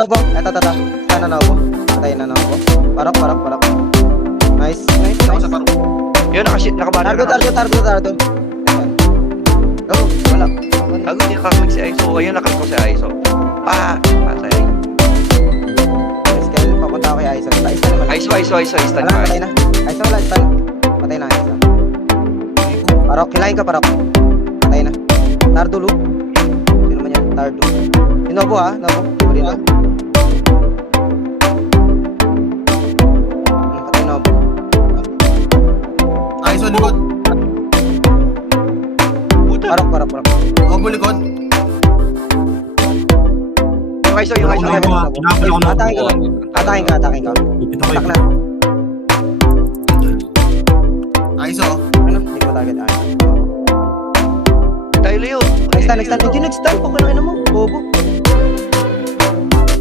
Nobo. Eto. Sana Nobo. Patay na Nobo. Parok. Nice. Ako sa paro. Yun, nakabanan Tardo. Oh, wala. Gago, hindi nakaklik si ISO. Ayun, nakalik ko si ISO. Patay. Skill, papunta ako kay Aiso. Aiso naman. ISO, stand Wala, by. patay na. Aiso, wala, stand. Patay na, Aiso. Parok, hilahin ka, Parok. Patay na. Tardo, Lu. Sino naman yan? Tardo. Yung Nobo, ha? Nobo. Nobo dito. Patay Nobo. Ay, so likod. Puta. Parok. Obo likod. Yung ISO. Pinapalo ko na. Atakin ka. Ipit ako. Atak na. Ay, so. Ano? Hindi ko target. Tayo, Leo. Next stand. Hindi nag-stand. Kung ano mo. Bobo.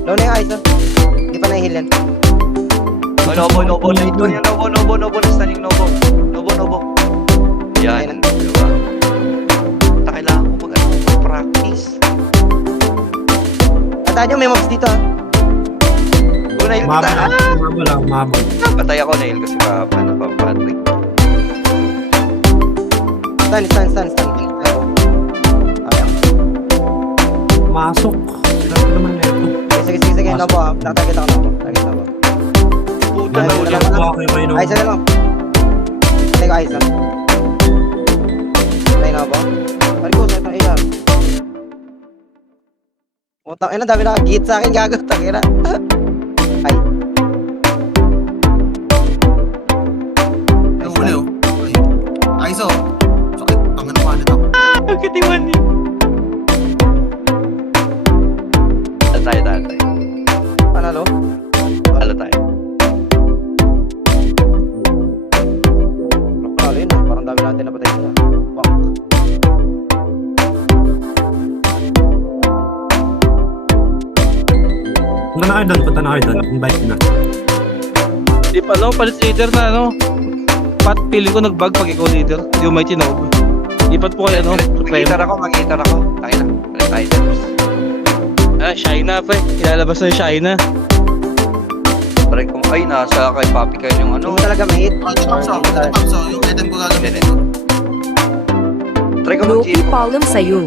Low na yung Aiso. Hindi pa na-heal yan. Nobo. Late one yung Nobo. Stand yung Nobo. Yan. Diba? Kailangan ko mag-practice. Tandaan nyo, may mobs dito, ha? Nail kita. Umabol. Patay ako, nail kasi Patrick. Stand. Ayan. Masok. Sila naman na ito. Sige. Nobo, ha? Target ako, Nobo. Puta Nice, na wala ulit. ka. Okay, may no. Aiso na lang. Patay ko, Aiso. Patay Nobo. Pari ko, sa itong AR. Utang, dami nakagihit sa akin, gago. Tangina. Ay. Nahuli, oh. Ay, so. Sakit. Tangan na palit ako. Katiwan niya. Tayo. Panalo? Halo tayo. Panalo yun, ah. Parang dami natin napatay yun, ah. Fuck. Punta na kayo doon. Invite na. Di pa lang, palit leader na ano. Pat, feeling ko nag-bug pag ikaw leader. Yung may tinob. Lipat po kayo, ano? Mag-guitar ako. Tayo na. Palit tayo. Shina pa eh. Ilalabas na yung Shina. Try ko. Ay, nasa kay Papi kayo yung ano. Hindi talaga may hit. Yung item ko gagamitin ko. Try ko Loki mag-chill. paalam sa'yo.